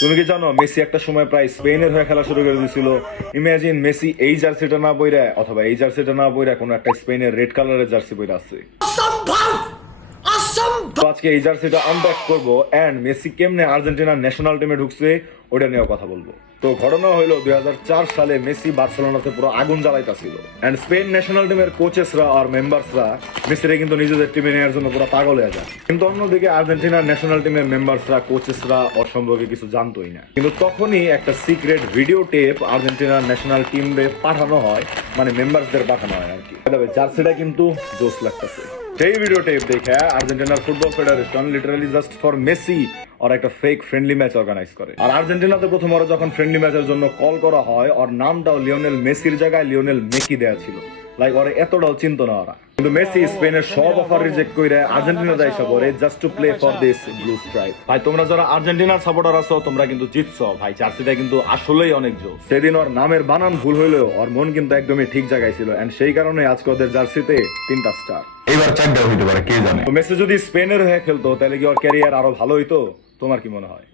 তুমি কি জানো মেসি একটা সময় প্রায় স্পেনের হয়ে খেলা শুরু করে দিয়েছিল? ইমাজিন মেসি এই জার্সিটা না পইরা অথবা এই জার্সিটা না পইরা কোনো একটা স্পেনের রেড কালারের জার্সি পইরা আছে। তো আজকে এই জার্সিটা আনপ্যাক করবো এন্ড মেসি কেমনে আর্জেন্টিনার ন্যাশনাল টিমে ঢুকছে ওটা নিয়ে কথা বলবো। তো ঘটনা হইলো 2004 সালে মেসি বার্সেলোনাতে পুরো আগুন জ্বালাইতাছিল এন্ড স্পেন ন্যাশনাল টিমের কোচেসরা আর মেম্বার্সরা মেসিরে কিন্তু নিজেদের টিমে নেওয়ার জন্য পুরো পাগল হয়ে যায়। কিন্তু অন্যদিকে আর্জেন্টিনার ন্যাশনাল টিমের মেম্বার্সরা কোচেসরা ওর সম্পর্কে কিছু জানতোই না। কিন্তু তখনই একটা সিক্রেট ভিডিও টেপ আর্জেন্টিনার ন্যাশনাল টিমে পাঠানো হয়, মানে মেম্বারসদের পাঠানো হয় আর কি। তবে জার্সিটা কিন্তু জোস লাগতেছে। সেই ভিডিও টেপ দেখে আর্জেন্টিনার football federation literally just for Messi আর একটা ফেক ফ্রেন্ডলি ম্যাচ অর্গানাইজ করে। আর আর্জেন্টিনাতে প্রথম ওরা যখন ফ্রেন্ডলি ম্যাচের জন্য কল করা হয় ওর নামটাও লিওনেল মেসির জায়গায় লিওনেল মেকি দেয়া ছিল। লাইক ওরা এতটাও চিন্তা না ওরা। কিন্তু মেসি স্পেনের সব অফার রিজেক্ট করে আর্জেন্টিনা যাইসা করে just to play for this blue stripe. ভাই তোমরা যারা আর্জেন্টিনার সাপোর্টার আছো তোমরা কিন্তু জিতছো ভাই, জার্সিটা কিন্তু আসলেই অনেক জোস। সেদিন ওর নামের বানান ভুল হইলেও ওর মন কিন্তু একদমই ঠিক জায়গায় ছিল এন্ড সেই কারণে আজকে ওদের জার্সিতে 3টা স্টার। এবার 4টা হইতে পারে, কে জানে। তো মেসি যদি স্পেনের হয়ে খেলতো তাহলে কি ওর ক্যারিয়ার আরো ভালো হইতো? তোমার কি মনে হয়?